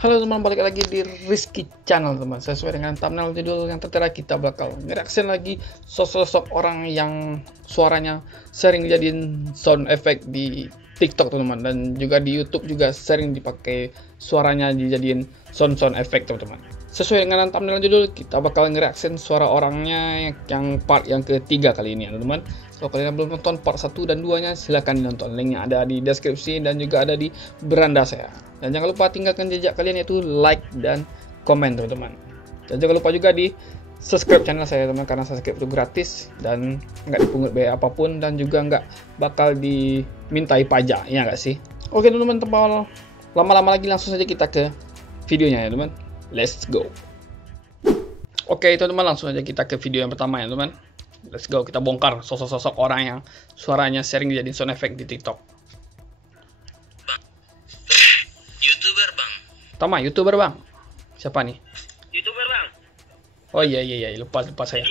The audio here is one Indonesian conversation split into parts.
Halo teman, balik lagi di Rizky Channel teman. Sesuai dengan thumbnail judul yang tertera, kita bakal ngereaction lagi sosok-sosok orang yang suaranya sering jadiin sound effect di TikTok teman-teman, dan juga di YouTube juga sering dipakai suaranya dijadiin sound effect teman-teman. Sesuai dengan thumbnail judul, kita bakal ngereaction suara orangnya yang part yang ketiga kali ini ya teman-teman. Kalau kalian belum nonton part 1 dan 2-nya, silahkan ditonton. Linknya ada di deskripsi dan juga ada di beranda saya. Dan jangan lupa tinggalkan jejak kalian, yaitu like dan komen teman-teman. Dan jangan lupa juga di subscribe channel saya teman, karena subscribe itu gratis dan nggak dipungut biaya apapun, dan juga nggak bakal dimintai pajak, ya nggak sih? Oke teman-teman, tanpa lama-lama lagi langsung saja kita ke videonya ya teman. Let's go. Oke teman-teman, langsung aja kita ke video yang pertama ya teman. Let's go, kita bongkar sosok-sosok orang yang suaranya sering dijadiin sound effect di TikTok. YouTuber bang. Tama, YouTuber bang. Siapa nih? YouTuber bang. Oh iya, lupa saya.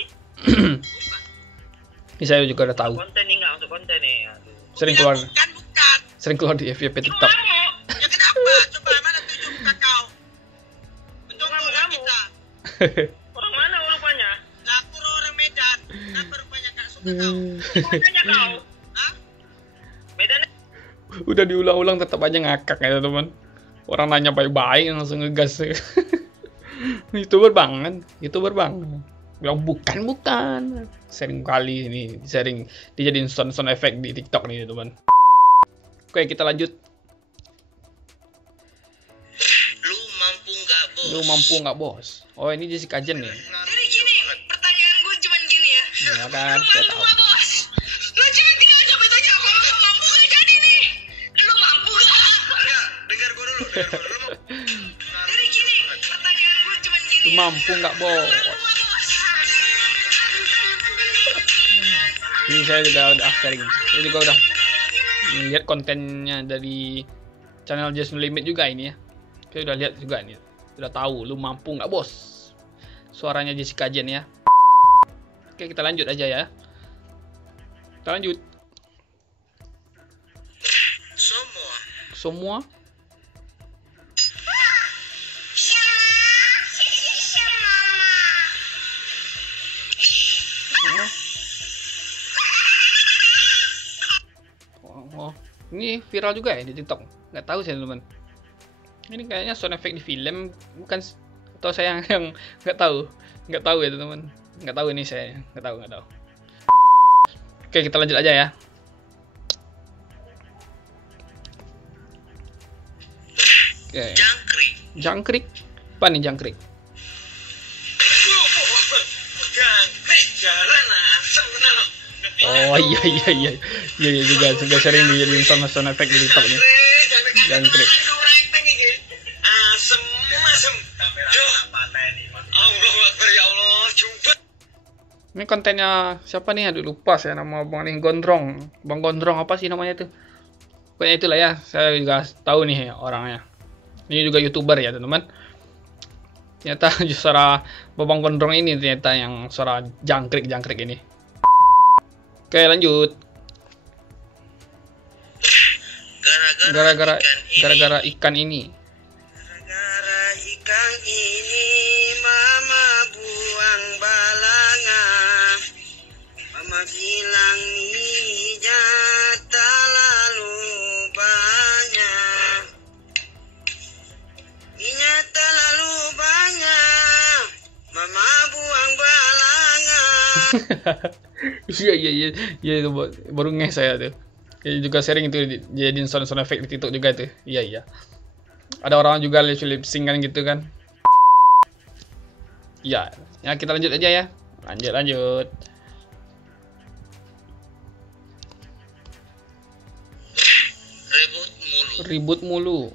Ini saya juga udah tahu. Konten nih, nggak untuk konten nih. Aduh. Sering keluar. Bukan. Sering keluar di FYP TikTok. Ya kenapa? Coba mana tunjuk kakao. Bentuk kamu. Kita. Orang mana rupanya? Aku orang Medan. Kenapa rupanya gak suka kau? Makanya kau. Hah? Medan. Udah diulang-ulang tetap aja ngakak ya teman. Orang nanya baik-baik langsung ngegas. YouTuber banget, YouTuber bang. Bilang bukan. Sering kali ini sering dijadiin sound effect di TikTok nih teman. Oke, kita lanjut. Lu mampu nggak bos? Oh, ini Jessica Jen nih. Jadi gini, pertanyaan gue cuma gini ya. Ya kan, saya tahu. Bos? Lu cuma tinggal jawab itu aja. Kalau lu mampu gak jadi nih? Lu mampu gak? Enggak, dengar gue dulu. Jadi gini, pertanyaan gue cuma gini. Lu mampu nggak bos? Ini saya juga udah sering. Saya juga udah lihat kontennya dari channel Just No Limit juga ini ya. Saya udah lihat juga nih. Udah tahu lu mampu nggak bos? Suaranya Jessica Jen ya. Oke, kita lanjut aja ya. Kita lanjut. Semua. Oh, ini viral juga ya di TikTok. Nggak tahu saya teman. Ini kayaknya sound effect di film, bukan? Atau saya yang nggak tahu ya teman. Nggak tahu ini, saya nggak tahu. Oke, kita lanjut aja ya. Oke. Jangkrik. Apa nih jangkrik? Oh iya juga sering dijadiin sound effect di TikTok nih. Jangkrik. Ini kontennya siapa nih? Aduh, lupa saya nama Bang Gondrong. Bang Gondrong apa sih namanya tuh? Pokoknya itulah ya. Saya juga tahu nih orangnya. Ini juga YouTuber ya teman-teman. Ternyata suara Bang Gondrong ini ternyata yang suara jangkrik ini. Oke, lanjut. Gara-gara ikan ini. Mama buang balangan. Mama bilang minyak terlalu banyak. Mama buang balangan. Iya itu baru nge saya tuh. Ya, juga sering itu jadiin sound effect di TikTok juga tuh. Iya. Ada orang juga lip sync kan gitu kan. Ya, kita lanjut aja ya. Lanjut. Ribut mulu.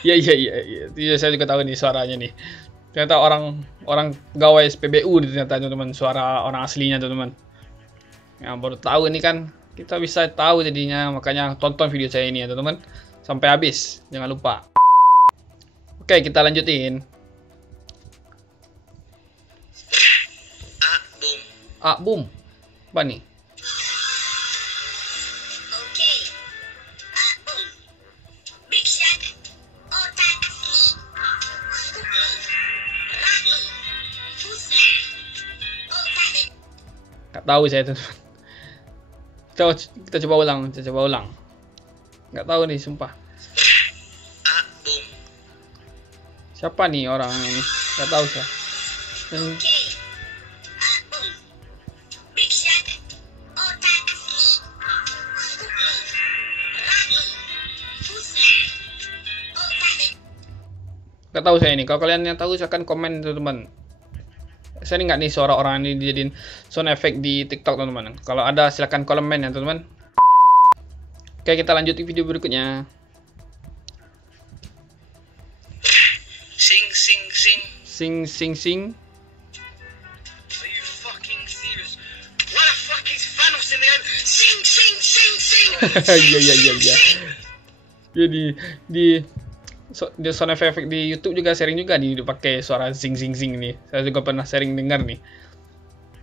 Iya. Iya, saya juga tahu nih suaranya nih. Ternyata orang gawai SPBU ternyata teman-teman, suara orang aslinya teman-teman. Yang baru tahu ini kan, kita bisa tahu jadinya, makanya tonton video saya ini ya teman-teman sampai habis, jangan lupa. Oke, kita lanjutin. Boom. Apa nih? tahu saya tuh. Kita coba ulang, nggak tahu nih sumpah. Siapa nih orang ini? Nggak tahu saya. Nggak tahu saya ini. Kalau kalian yang tahu silahkan komen teman-teman. Saya ini nggak nih suara orang ini dijadiin sound effect di TikTok teman-teman. Kalau ada silahkan komen ya teman-teman. Oke, kita lanjut di video berikutnya. Sing. Are you fucking serious? What a fucking Thanos in the end. Sing. Iya. Jadi di sound effect di YouTube juga sharing juga dipakai suara sing nih. Saya juga pernah sharing dengar nih.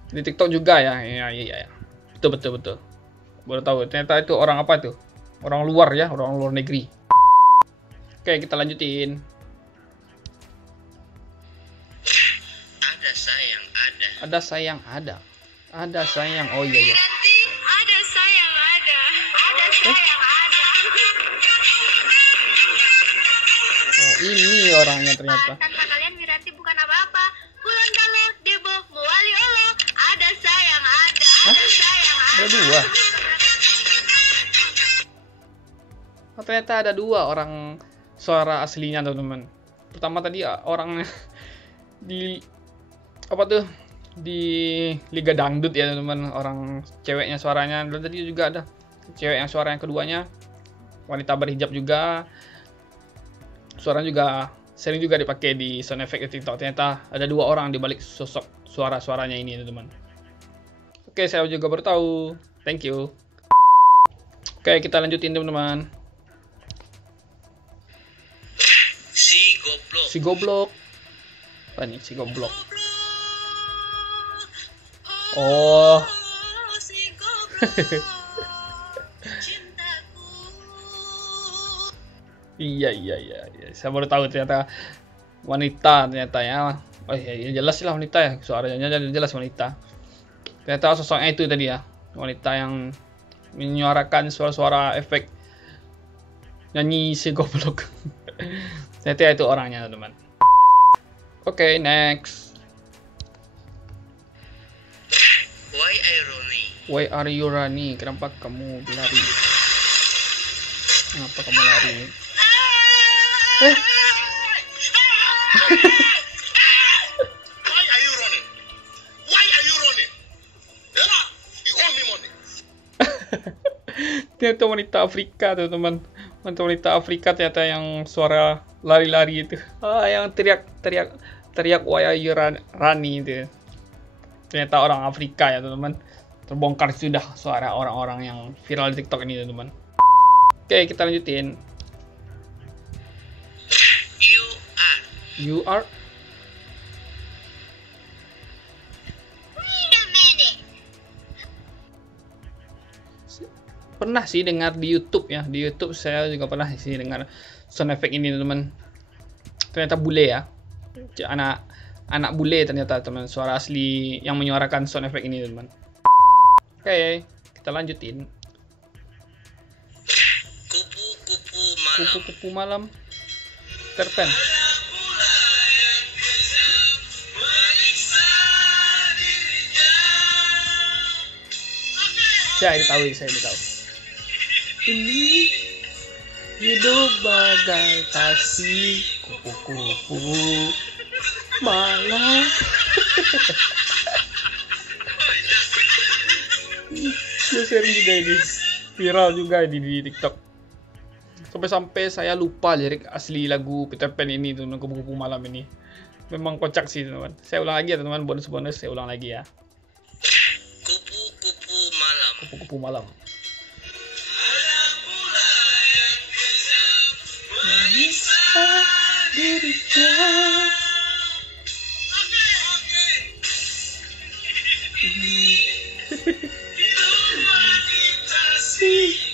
Di TikTok juga ya. Iya. Betul. Baru tahu ternyata itu orang apa tuh? Orang luar ya, orang luar negeri. Oke, kita lanjutin. Ada sayang ada. Oh iya. Ada sayang ada. Oh, ini orangnya ternyata. Tanpa kalian Wiranti bukan apa-apa. Kulon Dalo, Debo, Muwali Olo. Ada sayang ada. Ada dua. Oh, ternyata ada dua orang suara aslinya teman-teman. Pertama tadi orang di apa tuh? Di Liga Dangdut ya teman-teman, orang ceweknya suaranya. Dan tadi juga ada cewek yang suara yang keduanya wanita berhijab juga, suara juga sering juga dipakai di sound effect di TikTok. Ternyata ada dua orang di balik sosok suaranya ini teman-teman. Oke, saya juga baru tahu. Thank you. Oke, kita lanjutin teman-teman. Si goblok. Apa nih si goblok? Oh. Iya. Saya baru tahu ternyata wanita ternyata ya. Oh iya, jelas lah wanita ya. Suaranya jelas wanita. Ternyata sosoknya itu tadi ya. Wanita yang menyuarakan suara-suara efek nyanyi si goblok. Ternyata itu orangnya teman-teman. Oke, next. Why are you running? Kenapa kamu lari? Kenapa kamu lari? Why are you running? You owe me money. Ternyata wanita Afrika teman-teman. Wanita Afrika ternyata yang suara lari-lari itu. Yang teriak why are you running itu. Ternyata orang Afrika ya teman-teman. Terbongkar sudah suara orang-orang yang viral di TikTok ini teman-teman. Oke, kita lanjutin. You are. Wait a minute. Pernah sih dengar di YouTube ya. Di YouTube saya juga pernah sih dengar sound effect ini teman-teman. Ternyata bule ya. Anak bule ternyata teman, suara asli yang menyuarakan sound effect ini teman. Oke, kita lanjutin. Kupu-kupu malam. Terpen. Saya tahu. Ini hidup bagai kasih kupu-kupu malam. Dia sharing juga ini, viral juga ini di TikTok. Sampai saya lupa lirik asli lagu Peter Pan ini tuh, kupu-kupu malam ini. Memang kocak sih teman-teman. Saya ulang lagi ya teman-teman, bonus saya ulang lagi ya. Kupu-kupu malam.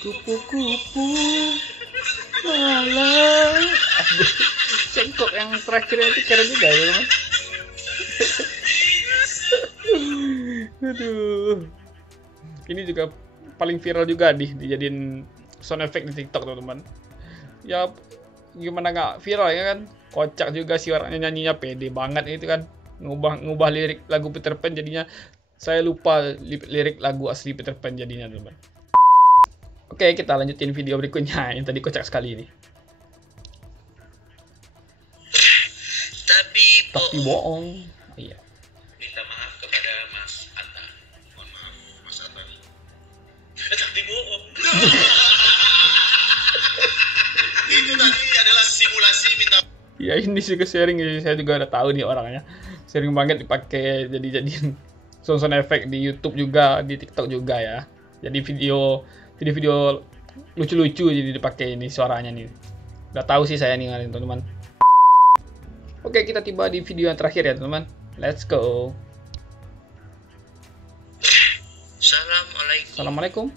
Kupu-kupu malam. Cengkok yang terakhir itu keren juga ya teman. Aduh. Ini juga paling viral juga dijadiin sound effect di TikTok teman-teman. Ya gimana nggak viral ya kan? Kocak juga sih orangnya, nyanyinya pede banget itu kan. Ngubah lirik lagu Peter Pan jadinya saya lupa lirik lagu asli Peter Pan jadinya teman-teman. Oke, kita lanjutin video berikutnya yang tadi kocak sekali ini. Tapi bohong. Iya. Minta maaf kepada Mas Atta. Mohon maaf, Mas Atta nih. Tapi bohong. Itu tadi adalah simulasi minta. Ya ini juga sharing, saya juga udah tahu nih orangnya. Sering banget dipakai jadiin sound effect di YouTube juga, di TikTok juga ya. Jadi video lucu-lucu jadi dipakai ini suaranya nih. Udah tahu sih saya nih teman-teman. Oke, kita tiba di video yang terakhir ya teman-teman. Let's go. Assalamualaikum.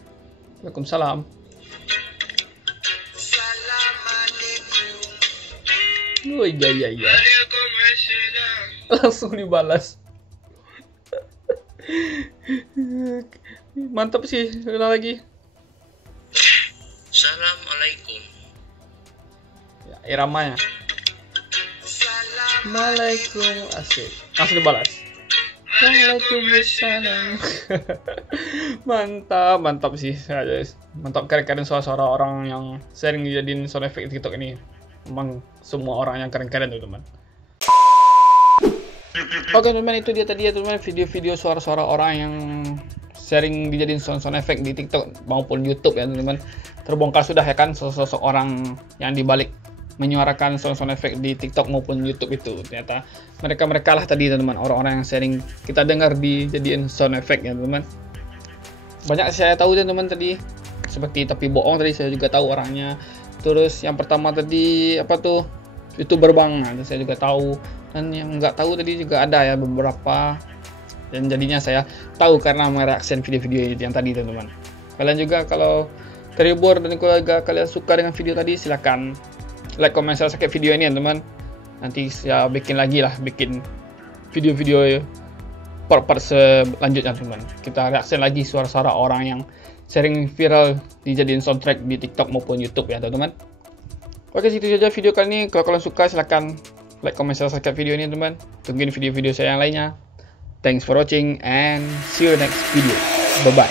Waalaikumsalam. Oh iya. Langsung dibalas. Mantap sih, ulang lagi. Assalamualaikum. Ya, iramanya. Assalamualaikum, asik. Langsung dibalas. Waalaikumsalam. Mantap sih. Mantap, keren-keren suara orang yang sering dijadiin sound effect TikTok ini. Memang semua orang yang keren-keren teman-teman. Oke teman-teman, itu dia tadi ya teman-teman, video-video suara-suara orang yang sering dijadiin sound effect di TikTok maupun YouTube ya teman-teman. Terbongkar sudah ya kan sosok orang yang dibalik menyuarakan sound effect di TikTok maupun YouTube itu. Ternyata mereka lah tadi teman-teman, orang-orang yang sering kita dengar dijadiin sound effect ya teman-teman. Banyak saya tahu teman-teman tadi, seperti Tapi Bohong tadi saya juga tahu orangnya. Terus yang pertama tadi apa tuh, YouTuber Bang, nah, saya juga tahu. Dan yang nggak tahu tadi juga ada ya beberapa, dan jadinya saya tahu karena mereaction video-video yang tadi teman-teman. Kalian juga kalau terhibur dan keluarga kalian suka dengan video tadi, silakan like, comment, subscribe video ini ya teman. Nanti saya bikin video-video part-part selanjutnya teman. Kita reaction lagi suara-suara orang yang sering viral dijadiin soundtrack di TikTok maupun YouTube ya teman-teman. Oke, situ saja video kali ini. Kalau kalian suka silahkan like, comment, subscribe video ini teman. Tungguin video-video saya yang lainnya. Thanks for watching and see you next video. Bye bye.